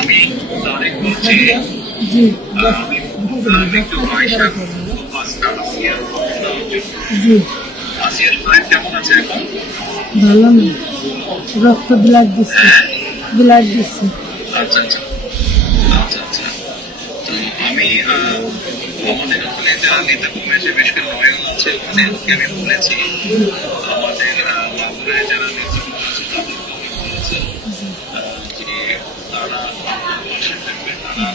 আমি তারেক বলছি। আসিয়ার শরীর কেমন আছে এখন? ভালো না, রক্ত ব্লাড দিচ্ছে। আচ্ছা আচ্ছা আচ্ছা আচ্ছা। তো আমি আমাদের ওখানে যারা নেতা কর্মী আছে, বিশেষ করে নয়ন আছে, ওখানে আমি বলেছি আমাদের মাগুরায় যারা নেতা কর্মী আছে তাদেরকে আমি বলেছি যে তারা পাশে থাকবে, তারা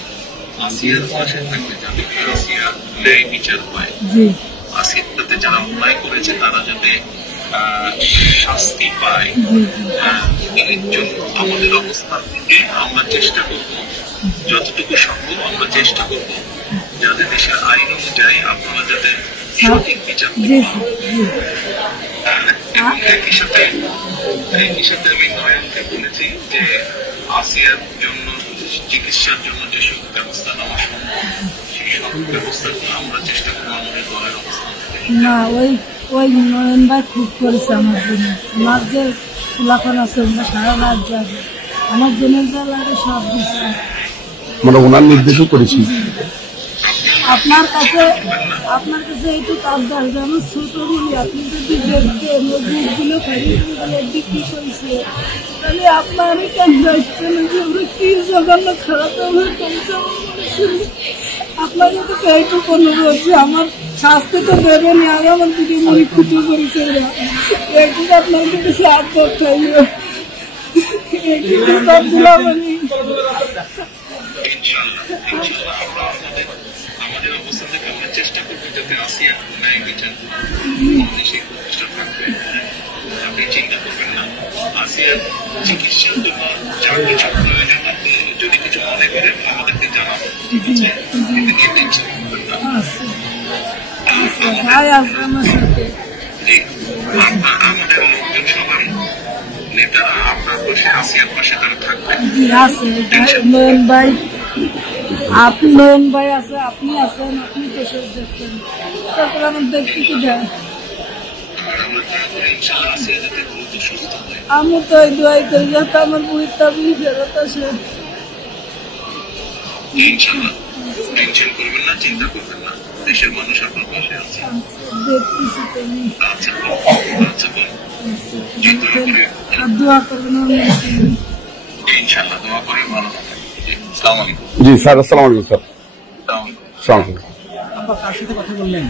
আসিয়ার পাশে থাকবে, যাতে আসিয়ার ন্যায় বিচার হয়। আসিয়াতে যারা অন্যায় করেছে তারা যাতে শাস্তি পায়, এর জন্য আমাদের অবস্থান থেকে আমরা চেষ্টা করব, যতটুকু সম্ভব আমরা চেষ্টা করব যাতে দেশের আইন অনুযায়ী আপনারা যাতে সঠিক বিচার করবেন। এবং একই সাথে আমি নয়নকে বলেছি যে আসিয়ার জন্য চিকিৎসার জন্য যেসব ব্যবস্থা নেওয়া সম্ভব সেই সব ব্যবস্থাগুলো আমরা চেষ্টা করবো আমাদের দলের অবস্থান থেকে। না, ওই নয়ন ভাই খুব করেছে আমার জন্য। আমার যে এলাকার আছে ওরা সারা রাত যাবে, আমার জনের যা লাগে সব দিচ্ছে, মানে ওনার নির্দেশও করেছি। আপনার কাছে এইটু আবদার, যেমন ছোট বলি আপনি যদি দেখতেন দুধগুলো বিক্রি করছে, তাহলে আপনারই কেন আসছেন যে আমরা কি জঘন্য খারাপ ব্যবহার করছে। আপনার কাছে এইটুকু অনুরোধ, আমার শাস্তি তো দেবেনি, আর আমার দিদি মনে ক্ষতি করেছে, একটু আপনার কাছে আবদার চাইবে, একটু সব দিলাম আমি। আমাদের অবস্থান থেকে আমরা চেষ্টা করবো যাতে আসিয়া ন্যায় বিচার সেই প্রতিষ্ঠা থাকবে। আপনি চিন্তা করবেন না, আসিয়ার চিকিৎসার জন্য যা কিছু প্রয়োজন আপনি যদি কিছু মনে করেন আমাদেরকে জানাবেন, ঠিক আছে? এতে নিয়ে টেনশন করবেন না। আমাদের লোকজন সবাই নেতারা আপনার পাশে, আসিয়ার পাশে তারা থাকবে। নয়ন ভাই আছে, আপনি আছেন, আপনি দেশের দেখছেন, তারপরে আমার দেখতে কি যায়। আমি তো ওই দোয়াই করি যাতে আমার বইটা ফেরত আসে। টেনশন করবেন না, চিন্তা করবেন না, দেশের মানুষ আপনার পাশে আছে। দেখতেছি তুমি আচ্ছা আচ্ছা দোয়া করবেন, ইনশাআল্লাহ দোয়া করি, ভালো থাকবেন। আসসালামু আলাইকুম। জি স্যার, আসসালামু আলাইকুম স্যার। আসসালামু আলাইকুম। আসসালামু আলাইকুম। কার সাথে কথা বললেন?